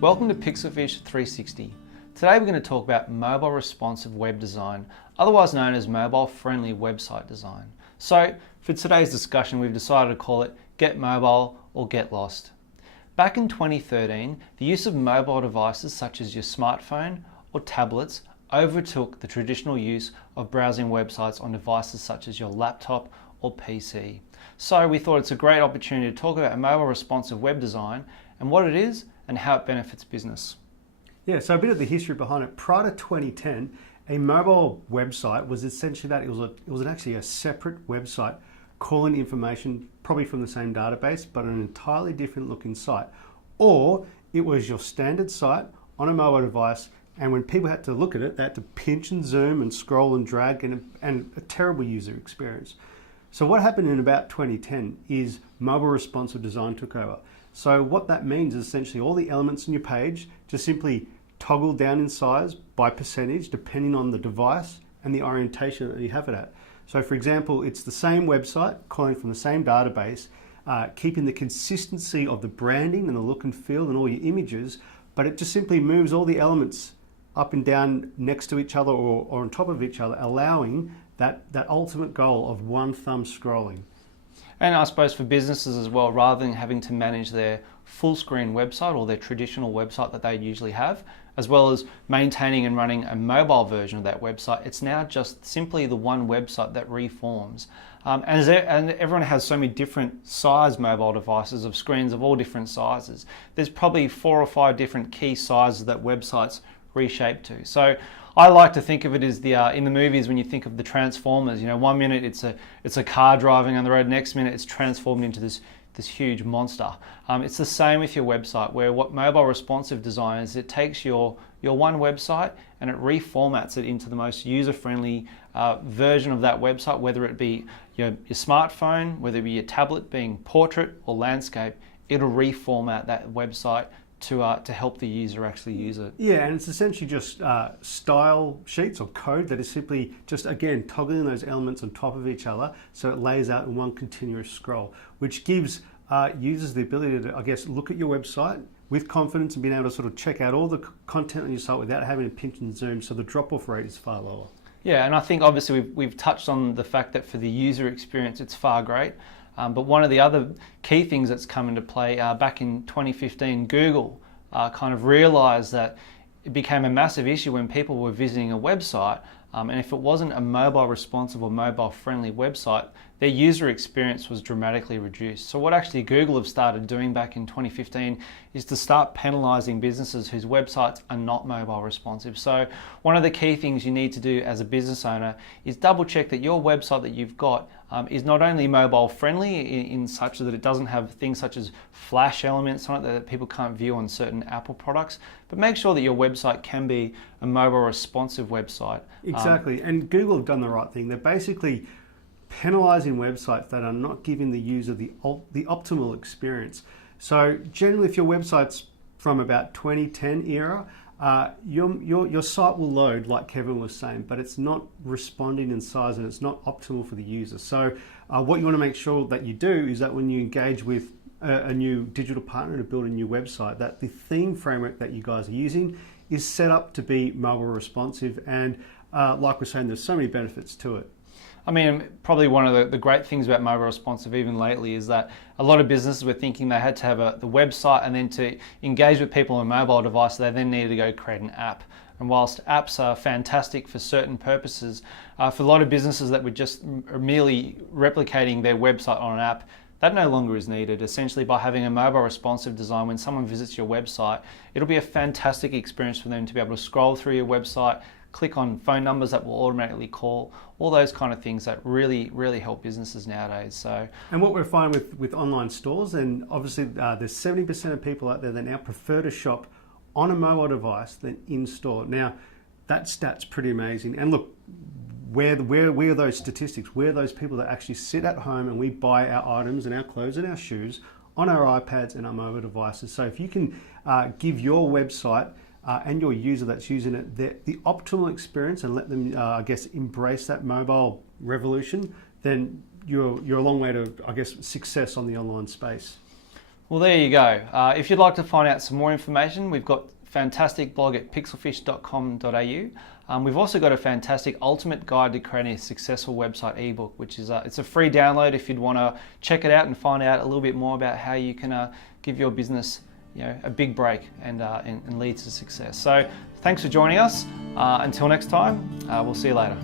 Welcome to Pixelfish 360. Today we're going to talk about mobile responsive web design, otherwise known as mobile friendly website design. So for today's discussion we've decided to call it Get Mobile or Get Lost. Back in 2013, the use of mobile devices such as your smartphone or tablets overtook the traditional use of browsing websites on devices such as your laptop or PC. So we thought it's a great opportunity to talk about mobile responsive web design and what it is and how it benefits business. Yeah, so a bit of the history behind it. Prior to 2010, a mobile website was essentially that. It was actually a separate website calling information probably from the same database, but an entirely different looking site. Or it was your standard site on a mobile device, and when people had to look at it, they had to pinch and zoom and scroll and drag, and a terrible user experience. So what happened in about 2010 is mobile responsive design took over. So what that means is essentially all the elements in your page just simply toggle down in size by percentage depending on the device and the orientation that you have it at. So for example, it's the same website calling from the same database, keeping the consistency of the branding and the look and feel and all your images, but it just simply moves all the elements up and down next to each other or on top of each other, allowing that ultimate goal of one thumb scrolling. And I suppose for businesses as well, rather than having to manage their full screen website or their traditional website that they usually have, as well as maintaining and running a mobile version of that website, it's now just simply the one website that reforms. And everyone has so many different size mobile devices of screens of all different sizes. There's probably 4 or 5 different key sizes that websites reshape to. So I like to think of it as the in the movies when you think of the Transformers. You know, 1 minute it's a car driving on the road, next minute it's transformed into this huge monster. It's the same with your website, where what mobile responsive design is, it takes your one website and it reformats it into the most user-friendly version of that website, whether it be your smartphone, whether it be your tablet being portrait or landscape. It'll reformat that website to help the user actually use it. Yeah, and it's essentially just style sheets or code that is simply just, again, toggling those elements on top of each other so it lays out in one continuous scroll, which gives users the ability to, I guess, look at your website with confidence and being able to sort of check out all the content on your site without having to pinch and zoom, so the drop-off rate is far lower. Yeah, and I think obviously we've touched on the fact that for the user experience it's far great. But one of the other key things that's come into play back in 2015, Google kind of realized that it became a massive issue when people were visiting a website, and if it wasn't a mobile responsive or mobile friendly website, their user experience was dramatically reduced. So what actually Google have started doing back in 2015 is to start penalizing businesses whose websites are not mobile responsive. So one of the key things you need to do as a business owner is double check that your website that you've got is not only mobile friendly in such that it doesn't have things such as flash elements on it that people can't view on certain Apple products, but make sure that your website can be a mobile responsive website. Exactly, and Google have done the right thing. They're basically penalizing websites that are not giving the user the optimal experience. So generally, if your website's from about 2010 era, your site will load like Kevin was saying, but it's not responding in size and it's not optimal for the user. So what you want to make sure that you do is that when you engage with a new digital partner to build a new website, that the theme framework that you guys are using is set up to be mobile responsive, and like we're saying, there's so many benefits to it. I mean, probably one of the great things about mobile responsive even lately is that a lot of businesses were thinking they had to have the website, and then to engage with people on a mobile device, they then needed to go create an app. And whilst apps are fantastic for certain purposes, for a lot of businesses that were just merely replicating their website on an app, that no longer is needed. Essentially, by having a mobile responsive design, when someone visits your website, it'll be a fantastic experience for them to be able to scroll through your website, click on phone numbers that will automatically call, all those kind of things that really, really help businesses nowadays. So, and what we're finding with online stores, and obviously there's 70% of people out there that now prefer to shop on a mobile device than in store. Now, that stat's pretty amazing. And look, where are those statistics? Where are those people that actually sit at home and we buy our items and our clothes and our shoes on our iPads and our mobile devices? So if you can give your website and your user that's using it the optimal experience and let them, I guess, embrace that mobile revolution, then you're a long way to, I guess, success on the online space. Well, there you go. If you'd like to find out some more information, we've got a fantastic blog at pixelfish.com.au. We've also got a fantastic ultimate guide to creating a successful website ebook, which is it's a free download if you'd want to check it out and find out a little bit more about how you can give your business, a big break and lead to success. So thanks for joining us. Until next time, we'll see you later.